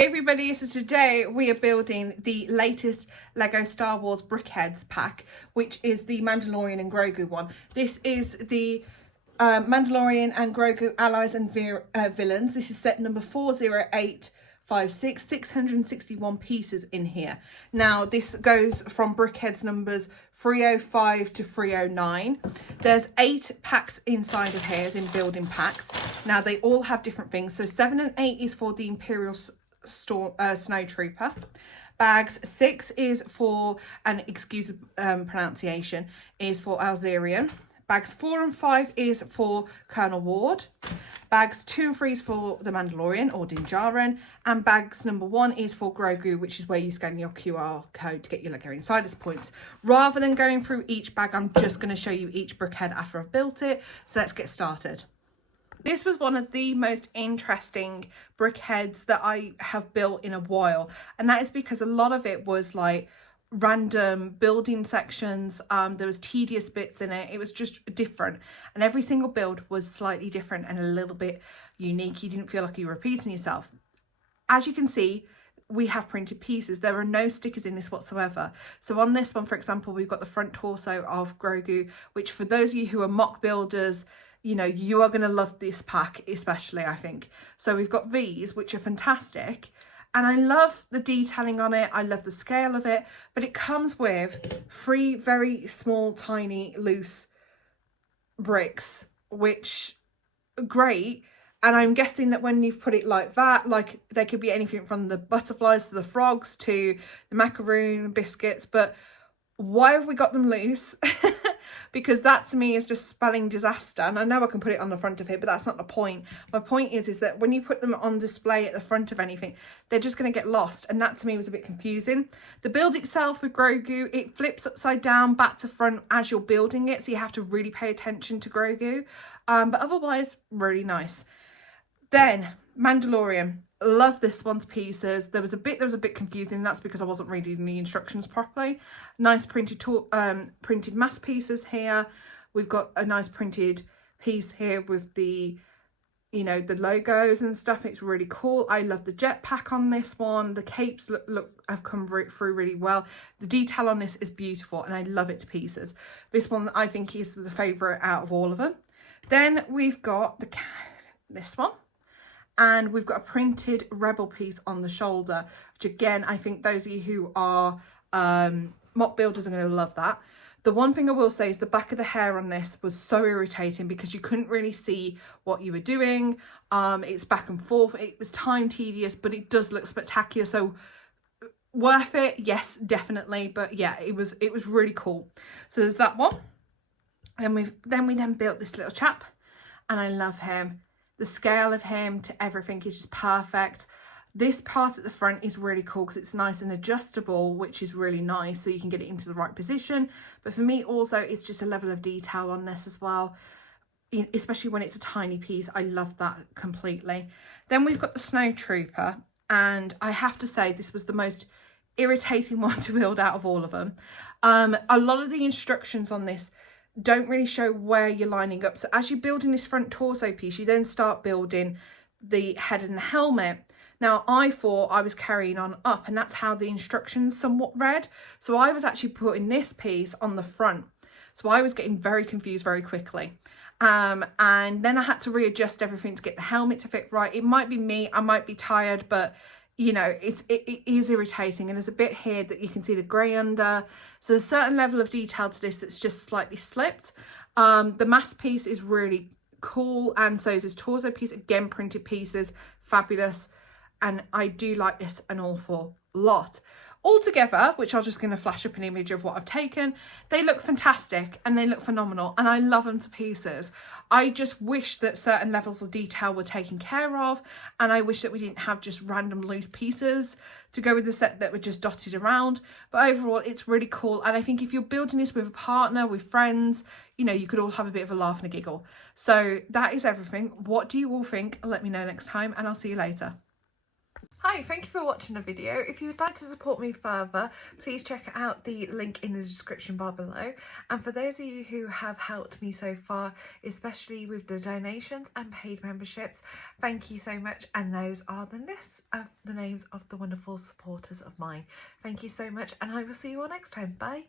Hey everybody, so today we are building the latest Lego Star Wars Brickheadz pack, which is the Mandalorian and Grogu one. This is the Mandalorian and Grogu allies and villains. This is set number 40856, 661 pieces in here. Now this goes from Brickheadz numbers 305 to 309. There's 8 packs inside of here, as in building packs. Now they all have different things. So 7 and 8 is for the Imperial Snow Trooper. Bags 6 is for, and excuse pronunciation, is for Alzerian. Bags 4 and 5 is for Colonel Ward. Bags 2 and 3 is for the Mandalorian or Din Djarin. And bags number 1 is for Grogu, which is where you scan your QR code to get your Lego Insiders points. Rather than going through each bag, I'm just going to show you each brickhead after I've built it. So let's get started. This was one of the most interesting brickheads that I have built in a while, and that is because a lot of it was like random building sections. There was tedious bits in it. It was just different, and every single build was slightly different and a little bit unique. You didn't feel like you were repeating yourself. As you can see, we have printed pieces. There are no stickers in this whatsoever. So on this one, for example, we've got the front torso of Grogu, which for those of you who are mock builders, you know, you are going to love this pack, especially, I think. So we've got these, which are fantastic. And I love the detailing on it. I love the scale of it. But it comes with 3 very small, tiny, loose bricks, which are great. And I'm guessing that when you've put it like that, like they could be anything from the butterflies to the frogs to the macaroon biscuits. But why have we got them loose? Because that to me is just spelling disaster. And I know I can put it on the front of here, but that's not the point. My point is that when you put them on display at the front of anything, they're just going to get lost. And that to me was a bit confusing. The build itself with Grogu, it flips upside down, back to front as you're building it. So you have to really pay attention to Grogu. But otherwise, really nice. Then Mandalorian. Love this one's pieces. There was a bit confusing. That's because I wasn't reading the instructions properly. Nice printed mass pieces here. We've got a nice printed piece here with the, you know, the logos and stuff. It's really cool. I love the jetpack on this one. The capes look have come through really well. The detail on this is beautiful and I love it to pieces. This one I think is the favourite out of all of them. Then we've got this one. And we've got a printed Rebel piece on the shoulder, which again, I think those of you who are mock builders are going to love that. The one thing I will say is the back of the hair on this was so irritating because you couldn't really see what you were doing. It's back and forth. It was time tedious, but it does look spectacular. So worth it? Yes, definitely. But yeah, it was really cool. So there's that one. And we then built this little chap, and I love him. The scale of him to everything is just perfect. This part at the front is really cool because it's nice and adjustable, which is really nice, so you can get it into the right position. But for me also, it's just a level of detail on this as well, especially when it's a tiny piece. I love that completely. Then we've got the Snow Trooper, and I have to say this was the most irritating one to build out of all of them. A lot of the instructions on this don't really show where you're lining up. So as you're building this front torso piece, you then start building the head and the helmet. Now I thought I was carrying on up, and that's how the instructions somewhat read. So I was actually putting this piece on the front. So I was getting very confused very quickly. And then I had to readjust everything to get the helmet to fit right. It might be me, I might be tired, but you know, it is irritating. And there's a bit here that you can see the grey under. So there's a certain level of detail to this that's just slightly slipped. The mass piece is really cool, and so is this torso piece. Again, printed pieces, fabulous. And I do like this an awful lot. Altogether, which I'm just going to flash up an image of what I've taken, they look fantastic and they look phenomenal, and I love them to pieces. I just wish that certain levels of detail were taken care of, and I wish that we didn't have just random loose pieces to go with the set that were just dotted around. But overall, it's really cool, and I think if you're building this with a partner, with friends, you know, you could all have a bit of a laugh and a giggle. So that is everything. What do you all think? Let me know next time, and I'll see you later. Hi, thank you for watching the video. If you would like to support me further, please check out the link in the description bar below. And for those of you who have helped me so far, especially with the donations and paid memberships, thank you so much. And those are the lists of the names of the wonderful supporters of mine. Thank you so much, and I will see you all next time. Bye.